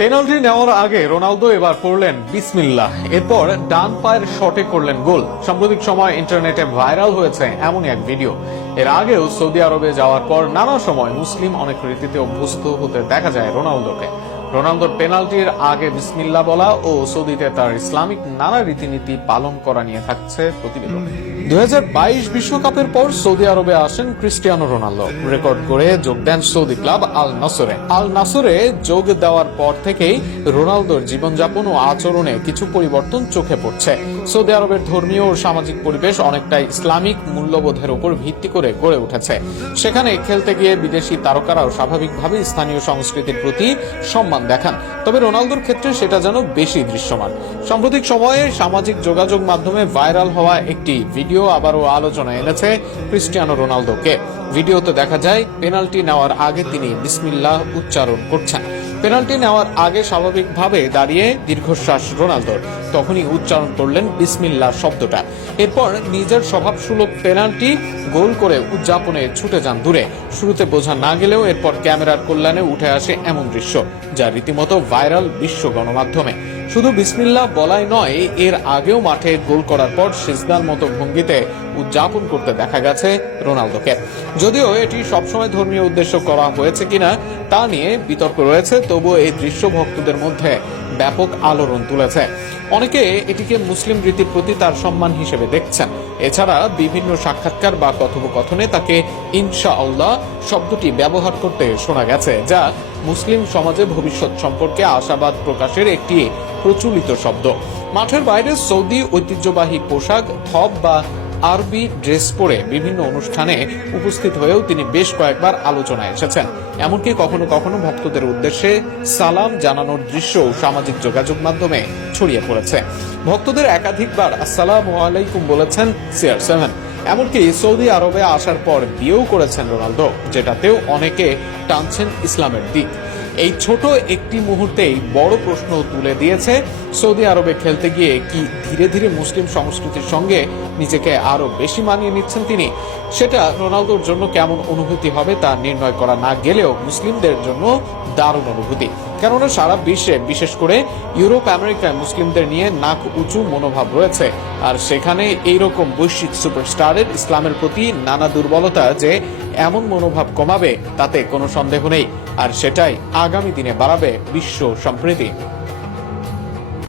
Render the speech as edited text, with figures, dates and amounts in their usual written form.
Penalty নেওয়ার আগে Ronaldo এবার পড়লেন বিসমিল্লাহ, এরপর ডান পায়ের শটে করলেন গোল। সাম্প্রতিক সময় ইন্টারনেটে ভাইরাল হয়েছে এমনই এক ভিডিও। এর আগেও সৌদি আরবে যাওয়ার পর নানা সময় মুসলিম অনেক রীতিতে অভ্যস্ত হতে দেখা যায় রোনালদোকে। রোনালদোর পেনাল্টির আগে বিসমিল্লাহ বলা ও সৌদিতে তার ইসলামিক নানা রীতিনীতি পালন করা নিয়ে থাকছে প্রতিবেদন। 2022 বিশ্বকাপের পর সৌদি আরবে আসেন ক্রিস্টিয়ানো রোনালদো। রেকর্ড করে যোগ দেন সৌদি ক্লাব আল নাসরে। আল নাসরে যোগ দেওয়ার পর থেকেই রোনালদোর জীবনযাপন ও আচরণে কিছু পরিবর্তন চোখে পড়ছে। সৌদি আরবের ধর্মীয় ও সামাজিক পরিবেশ অনেকটাই ইসলামিক মূল্যবোধের উপর ভিত্তি করে গড়ে উঠেছে। সেখানে খেলতে গিয়ে বিদেশি তারকারাও স্বাভাবিকভাবে স্থানীয় সংস্কৃতির প্রতি সম্মান দেখান, তবে রোনালদোর ক্ষেত্রে সেটা যেন বেশি দৃশ্যমান। সাম্প্রতিক সময়ে সামাজিক যোগাযোগ মাধ্যমে ভাইরাল হওয়া একটি ভিডিও আবারও আলোচনায় এনেছে ক্রিস্টিয়ানো রোনালদোকে। ভিডিওতে দেখা যায় পেনাল্টি নেওয়ার আগে তিনি বিসমিল্লাহ উচ্চারণ করছেন। পেনাল্টি নেওয়ার আগে স্বাভাবিকভাবে দাঁড়িয়ে দীর্ঘশ্বাস রোনালদোর, তখনই উচ্চারণ করলেন বিসমিল্লাহ শব্দটা। এরপর নিজের স্বভাবসুলভ পেনাল্টি গোল করে উদযাপনে ছুটে যান দূরে। শুরুতে বোঝা না গেলেও এরপর ক্যামেরার কল্যাণে উঠে আসে এমন দৃশ্য, যা রীতিমতো ভাইরাল বিশ্ব গণমাধ্যমে। শুধু বিসমিল্লাহ বলাই নয়, এর আগেও মাঠে গোল করার পর সিজদার মতো ভঙ্গিতে উদযাপন করতে দেখা গেছে রোনালদোকে। যদিও এটি সবসময় ধর্মীয় উদ্দেশ্য করা হয়েছে কিনা তা নিয়ে বিতর্ক রয়েছে, তবুও এই দৃশ্য ভক্তদের মধ্যে ব্যাপক আলোড়ন তুলেছে। অনেকে এটিকে মুসলিম রীতির প্রতি তার সম্মান হিসেবে দেখছেন। এছাড়া বিভিন্ন সাক্ষাৎকার বা কথোপকথনে তাকে ইনশাআল্লাহ শব্দটি ব্যবহার করতে শোনা গেছে, যা মুসলিম সমাজে ভবিষ্যৎ সম্পর্কে আশাবাদ প্রকাশের একটি প্রচলিত শব্দ। মাঠের বাইরে সৌদি ঐতিহ্যবাহী পোশাক থব বা আরবি ড্রেস পরে বিভিন্ন অনুষ্ঠানে উপস্থিত হয়েও তিনি বেশ কয়েকবার আলোচনায় এসেছেন। এমনকি কখনো কখনো ভক্তদের উদ্দেশ্যে সালাম জানানোর দৃশ্য সামাজিক যোগাযোগ মাধ্যমে ছড়িয়ে পড়েছে। ভক্তদের একাধিকবার আসসালামু আলাইকুম বলেছেন CR7। এমনকি সৌদি আরবে আসার পর বিয়েও করেছেন রোনালদো, যেটাতেও অনেকে টানছেন ইসলামের দিক। এই ছোট একটি মুহূর্তেই বড় প্রশ্ন তুলে দিয়েছে, সৌদি আরবে খেলতে গিয়ে কি ধীরে ধীরে মুসলিম সংস্কৃতির সঙ্গে নিজেকে আরো বেশি মানিয়ে নিচ্ছেন তিনি? সেটা রোনালদোর জন্য কেমন অনুভূতি হবে তা নির্ণয় করা না গেলেও মুসলিমদের জন্য দারুণ অনুভূতি। কেননা সারা বিশ্বে, বিশেষ করে ইউরোপ আমেরিকায় মুসলিমদের নিয়ে নাক উঁচু মনোভাব রয়েছে। আর সেখানে এইরকম বৈশ্বিক সুপারস্টারের ইসলামের প্রতি নানা দুর্বলতা যে এমন মনোভাব কমাবে তাতে কোনো সন্দেহ নেই, আর সেটাই আগামী দিনে বাড়াবে বিশ্ব সম্প্রীতি।